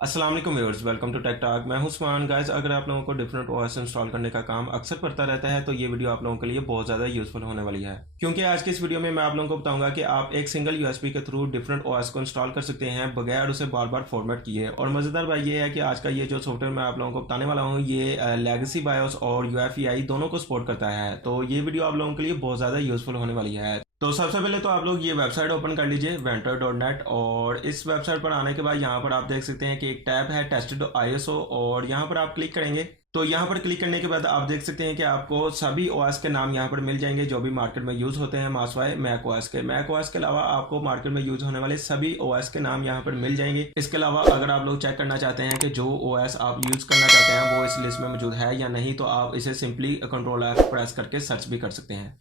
अस्सलाम वालेकुम viewers, welcome to Tech Talk. मैं हूं उस्मान। गाइस, अगर आप लोगों को डिफरेंट ओएस इंस्टॉल करने का काम अक्सर पड़ता रहता है तो ये वीडियो आप लोगों के लिए बहुत ज़्यादा यूजफुल होने वाली है, क्योंकि आज की इस वीडियो में मैं आप लोगों को बताऊंगा कि आप एक सिंगल यूएसबी के थ्रू डिफरेंट ओएस को इंस्टॉल कर सकते हैं बगैर उसे बार बार फॉर्मेट किए। और मज़ेदार बात यह है कि आज का ये जो सॉफ्टवेयर मैं आप लोगों को बताने वाला हूँ ये लेगेसी बायोस और यूएफआई दोनों को सपोर्ट करता है। तो ये वीडियो आप लोगों के लिए बहुत ज़्यादा यूजफुल होने वाली है। तो सबसे पहले तो आप लोग ये वेबसाइट ओपन कर लीजिए ventor.net। और इस वेबसाइट पर आने के बाद यहाँ पर आप देख सकते हैं कि एक टैब है टेस्टेड आईएसओ, और यहाँ पर आप क्लिक करेंगे तो यहाँ पर क्लिक करने के बाद आप देख सकते हैं कि आपको सभी ओएस के नाम यहाँ पर मिल जाएंगे जो भी मार्केट में यूज होते हैं मासवाए मैक ओएस के अलावा आपको मार्केट में यूज होने वाले सभी ओएस के नाम यहाँ पर मिल जाएंगे। इसके अलावा अगर आप लोग चेक करना चाहते हैं कि जो ओएस आप यूज करना चाहते हैं वो इस लिस्ट में मौजूद है या नहीं, तो आप इसे सिंपली कंट्रोल F प्रेस करके सर्च भी कर सकते हैं।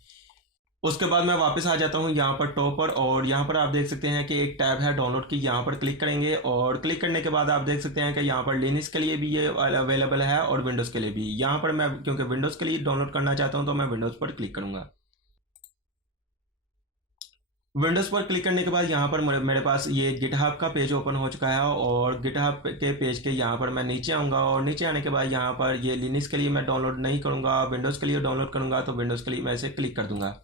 उसके बाद मैं वापस आ जाता हूँ यहाँ पर टॉप पर, और यहाँ पर आप देख सकते हैं कि एक टैब है डाउनलोड की, यहाँ पर क्लिक करेंगे और क्लिक करने के बाद आप देख सकते हैं कि यहाँ पर लिनक्स के लिए भी ये अवेलेबल है और विंडोज़ के लिए भी। यहाँ पर मैं क्योंकि विंडोज़ के लिए डाउनलोड करना चाहता हूँ तो मैं विंडोज़ पर क्लिक करूँगा। विंडोज़ पर क्लिक करने के बाद यहाँ पर मेरे पास ये गिटहब का पेज ओपन हो चुका है, और गिटहब के पेज के यहाँ पर मैं नीचे आऊँगा, और नीचे आने के बाद यहाँ पर ये लिनक्स के लिए मैं डाउनलोड नहीं करूँगा, विंडोज़ के लिए डाउनलोड करूँगा। तो विंडोज़ के लिए मैं इसे क्लिक कर दूंगा।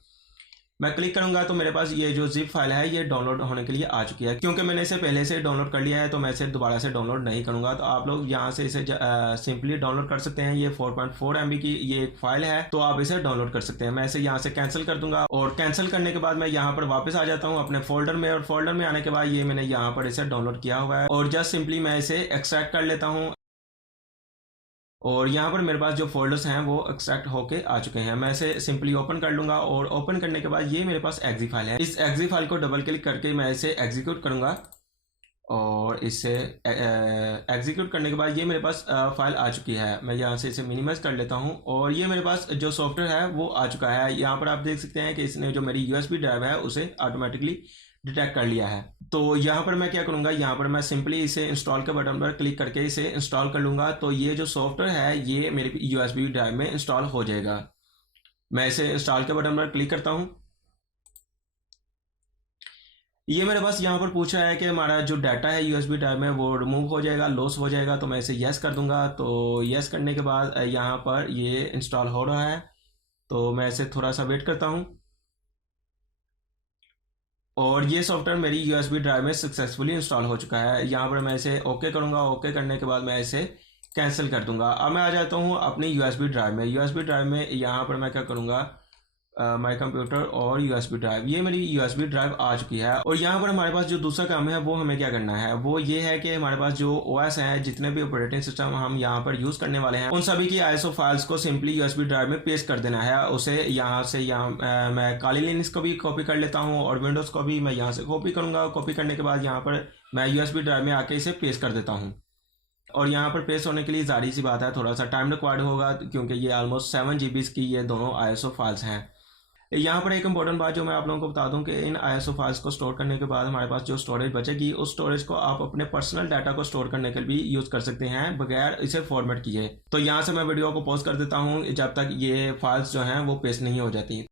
मैं क्लिक करूंगा तो मेरे पास ये जो जिप फाइल है ये डाउनलोड होने के लिए आ चुकी है। क्योंकि मैंने इसे पहले से डाउनलोड कर लिया है तो मैं इसे दोबारा से डाउनलोड नहीं करूंगा। तो आप लोग यहाँ से इसे सिंपली डाउनलोड कर सकते हैं। ये 4.4 MB की ये एक फाइल है, तो आप इसे डाउनलोड कर सकते हैं। मैं इसे यहाँ से कैंसिल कर दूंगा, और कैंसिल करने के बाद मैं यहाँ पर वापस आ जाता हूँ अपने फोल्डर में, और फोल्डर में आने के बाद ये मैंने यहाँ पर इसे डाउनलोड किया हुआ है, और जस्ट सिंपली मैं इसे एक्सट्रैक्ट कर लेता हूँ। और यहाँ पर मेरे पास जो फोल्डर्स हैं वो एक्सट्रैक्ट होके आ चुके हैं। मैं इसे सिंपली ओपन कर लूंगा, और ओपन करने के बाद ये मेरे पास एग्जी फाइल है। इस एग्जी फाइल को डबल क्लिक करके मैं इसे एग्जीक्यूट करूंगा, और इसे एग्जीक्यूट करने के बाद ये मेरे पास फाइल आ चुकी है। मैं यहाँ से इसे मिनिमाइज कर लेता हूँ, और ये मेरे पास जो सॉफ्टवेयर है वो आ चुका है। यहाँ पर आप देख सकते हैं कि इसने जो मेरी यूएसबी ड्राइव है उसे ऑटोमेटिकली डिटेक्ट कर लिया है। तो यहाँ पर मैं क्या करूँगा, यहाँ पर मैं सिंपली इसे इंस्टॉल के बटन पर क्लिक करके इसे इंस्टॉल कर लूँगा। तो ये जो सॉफ्टवेयर है ये मेरे यूएसबी ड्राइव में इंस्टॉल हो जाएगा। मैं इसे इंस्टॉल के बटन पर क्लिक करता हूँ। ये मेरे पास यहाँ पर पूछ रहा है कि हमारा जो डाटा है यूएसबी ड्राइव में वो रिमूव हो जाएगा, लॉस हो जाएगा। तो मैं इसे यस कर दूंगा। तो यस करने के बाद यहाँ पर ये इंस्टॉल हो रहा है, तो मैं इसे थोड़ा सा वेट करता हूँ। और ये सॉफ्टवेयर मेरी यूएसबी ड्राइव में सक्सेसफुली इंस्टॉल हो चुका है। यहाँ पर मैं इसे ओके करूँगा। ओके करने के बाद मैं इसे कैंसिल कर दूंगा। अब मैं आ जाता हूँ अपनी यूएसबी ड्राइव में। यूएसबी ड्राइव में यहाँ पर मैं क्या करूँगा, माई कंप्यूटर और यूएसबी ड्राइव, ये मेरी यूएसबी ड्राइव आ चुकी है। और यहाँ पर हमारे पास जो दूसरा काम है वो हमें क्या करना है, वो ये है कि हमारे पास जो ओएस है, जितने भी ऑपरेटिंग सिस्टम हम यहाँ पर यूज करने वाले हैं, उन सभी की आईएसओ फाइल्स को सिंपली यूएसबी ड्राइव में पेस्ट कर देना है। उसे यहाँ से मैं काली लिनक्स को भी कॉपी कर लेता हूँ, और विंडोज़ को भी मैं यहाँ से कॉपी करूँगा। कॉपी करने के बाद यहाँ पर मैं यूएसबी ड्राइव में आके इसे पेस्ट कर देता हूँ। और यहाँ पर पेस्ट होने के लिए जारी सी बात है, थोड़ा सा टाइम रिक्वायर्ड होगा, क्योंकि ये ऑलमोस्ट 7 GB की ये दोनों आईएसओ फाइल्स हैं। यहाँ पर एक इंपॉर्टेंट बात जो मैं आप लोगों को बता दूं कि इन आईएसओ फाइल्स को स्टोर करने के बाद हमारे पास जो स्टोरेज बचेगी, उस स्टोरेज को आप अपने पर्सनल डाटा को स्टोर करने के लिए भी यूज कर सकते हैं बगैर इसे फॉर्मेट किए। तो यहाँ से मैं वीडियो को पॉज कर देता हूँ जब तक ये फाइल्स जो हैं वो पेस्ट नहीं हो जाती।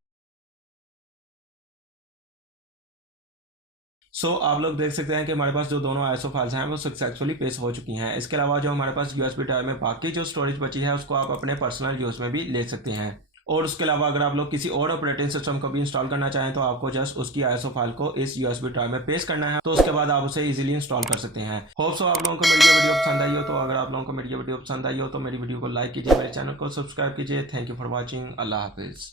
आप लोग देख सकते हैं कि हमारे पास जो दोनों आईएसओ फाइल्स हैं वो सक्सेसफुली पेस्ट हो चुकी हैं। इसके अलावा जो हमारे पास यूएसबी ड्राइव में बाकी जो स्टोरेज बची है उसको आप अपने पर्सनल यूज में भी ले सकते हैं। और उसके अलावा अगर आप लोग किसी और ऑपरेटिंग सिस्टम को भी इंस्टॉल करना चाहें तो आपको जस्ट उसकी आईएसओ फाइल को इस यूएसबी ड्राइव में पेस्ट करना है, तो उसके बाद आप उसे इजीली इंस्टॉल कर सकते हैं। होप सो आप लोगों को मेरी ये वीडियो पसंद आई हो। तो अगर आप लोगों को मेरी ये वीडियो पसंद आई हो तो मेरी वीडियो को लाइक कीजिए, मेरे चैनल को सब्सक्राइब कीजिए। Thank you for watching. अल्लाह हाफिज़।